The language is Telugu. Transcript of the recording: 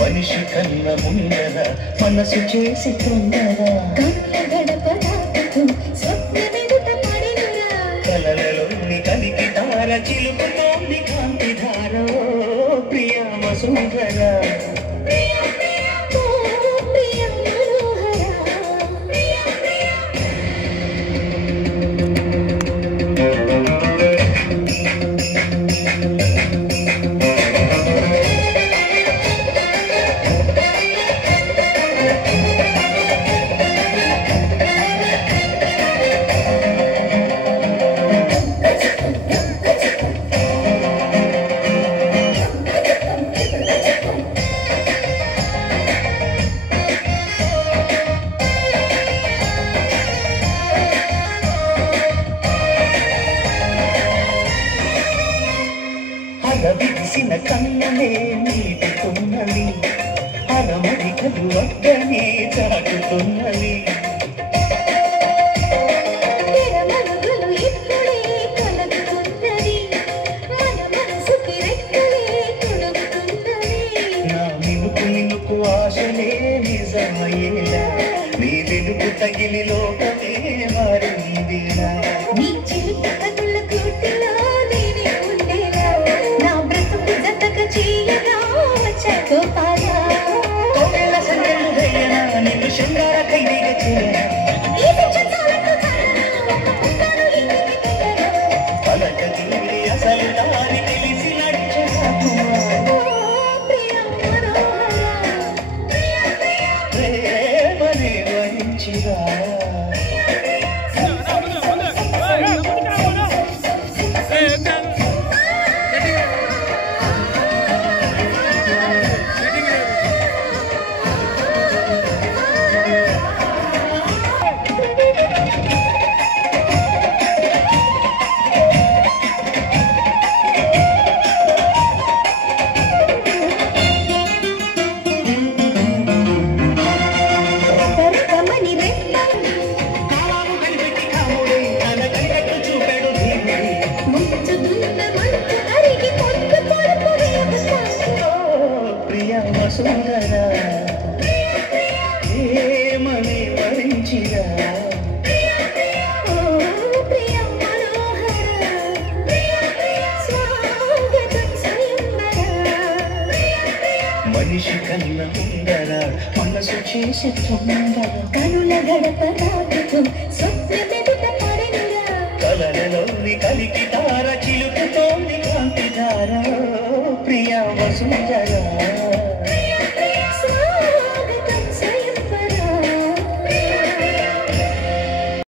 మనిషి కన్న ముందర మనసు చేసి తొందర కలలలోని కలికి తార చిలుకుతోంది కాంతి ధార ప్రియ వసుంధర విడిసిన కన్ననే నీటుతున్నది అరమరికలు వద్దనే చాటుతున్నది నా మినుకు మినుకు ఆశలే నిజమయ్యేలా నీ వెలుగు తగిలి లోకమే మారిందిలా శృంగార ఖైదీగా చేరా పలక తీరి అసలు దారి తెలిసి నడిచే ప్రేమని వరించిరా వసుంధర ఏమని వరించిరా మనిషి కన్న ముందర మనసు చేసి తొందర కనుల గడప దాటుతూ స్వప్నమెదుట పడెనురా కలలలోని కలికి తారచి